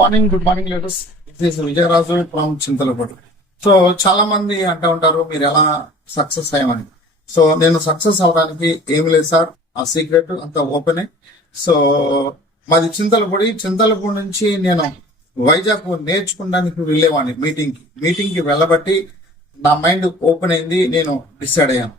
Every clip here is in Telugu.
Morning good morning laters this Vijayaraju from Chintalapudi so చాలా మంది అంటూ ఉంటారు మీరు ఎలా సక్సెస్ అయ్యామని సో నేను సక్సెస్ అవడానికి ఏమి లేదు సార్ ఆ సీక్రెట్ అంత ఓపెనే సో మాది చింతలపూడి చింతలపూడి నుంచి నేను వైజాగ్ నేర్చుకోవడానికి వెళ్ళేవాడిని మీటింగ్కి. మీటింగ్కి వెళ్ళబట్టి నా మైండ్ ఓపెన్ అయింది నేను డిసైడ్ అయ్యాను.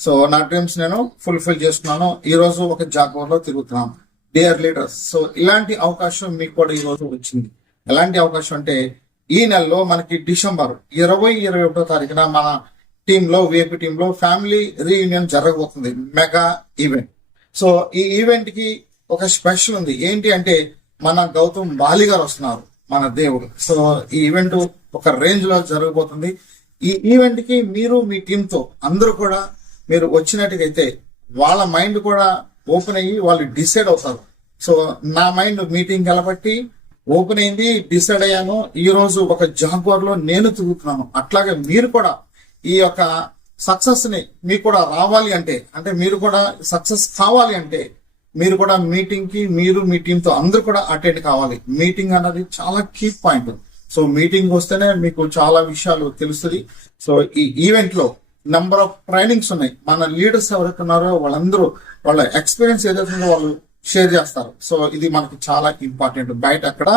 సో నా డ్రీమ్స్ నేను ఫుల్ఫిల్ చేస్తున్నాను. ఈ రోజు ఒక జాగ్రత్తలో తిరుగుతున్నాను దే ఆర్ లీడర్స్ సో ఇలాంటి అవకాశం మీకు కూడా ఈ రోజు వచ్చింది. ఎలాంటి అవకాశం అంటే ఈ నెలలో మనకి డిసెంబర్ ఇరవై ఇరవై ఒకటో తారీఖున మన టీంలో లో విఐపి ఫ్యామిలీ రీయూనియన్ జరగబోతుంది. Mega event. సో ఈ ఈవెంట్కి ఒక స్పెషల్ ఉంది. ఏంటి అంటే మన గౌతమ్ బాలి గారు వస్తున్నారు మన దేవుడు. సో ఈ ఈవెంట్ ఒక రేంజ్లో జరగబోతుంది. ఈ ఈవెంట్కి మీరు మీ టీంతో అందరూ కూడా మీరు వచ్చినట్టుగైతే వాళ్ళ మైండ్ కూడా ఓపెన్ అయ్యి వాళ్ళు డిసైడ్ అవుతారు. సో నా మైండ్ మీటింగ్ కలబట్టి ఓపెన్ అయింది డిసైడ్ అయ్యాను. ఈ రోజు ఒక జాగ్వార్లో నేను తిరుగుతున్నాను. అట్లాగే మీరు కూడా ఈ యొక్క సక్సెస్ని మీకు కూడా రావాలి అంటే అంటే మీరు కూడా సక్సెస్ కావాలి అంటే మీరు కూడా మీటింగ్కి మీరు మీ టీమ్తో అందరూ కూడా అటెండ్ కావాలి. మీటింగ్ అన్నది చాలా కీ పాయింట్ సో మీటింగ్ వస్తేనే మీకు చాలా విషయాలు తెలుస్తుంది. సో ఈ ఈవెంట్లో నంబర్ ఆఫ్ ట్రైనింగ్స్ ఉన్నాయి. మన లీడర్స్ ఎవరైతే ఉన్నారో వాళ్ళందరూ వాళ్ళ ఎక్స్పీరియన్స్ ఏదైతే ఉందో వాళ్ళు షేర్ చేస్తారు. సో ఇది మనకి చాలా ఇంపార్టెంట్. బయట అక్కడ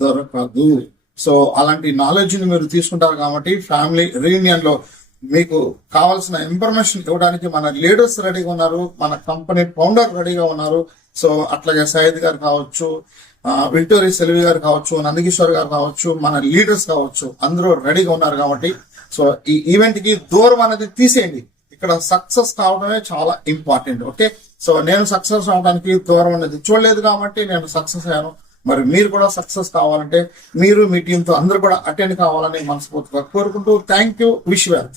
దొరకదు. సో అలాంటి నాలెడ్జ్ని మీరు తీసుకుంటారు కాబట్టి ఫ్యామిలీ రీయూనియన్లో మీకు కావాల్సిన ఇన్ఫర్మేషన్ ఇవ్వడానికి మన లీడర్స్ రెడీగా ఉన్నారు. మన కంపెనీ ఫౌండర్ రెడీగా ఉన్నారు. సో అట్లాగే సయ్యద్ గారు కావచ్చు విక్టోరీ సెల్వి గారు కావచ్చు నందకిషోర్ గారు కావచ్చు మన లీడర్స్ కావచ్చు అందరూ రెడీగా ఉన్నారు కాబట్టి సో ఈ ఈవెంట్కి దూరం అనేది తీసేయండి. ఇక్కడ సక్సెస్ కావడమే చాలా ఇంపార్టెంట్ ఓకే సో నేను సక్సెస్ అవడానికి దూరం అనేది చూడలేదు కాబట్టి నేను సక్సెస్ అయ్యాను. మరి మీరు కూడా సక్సెస్ కావాలంటే మీరు మీ టీంతో అందరూ కూడా అటెండ్ కావాలని మనస్ఫూర్తిగా కోరుకుంటూ థ్యాంక్ యూ. Wish wealth.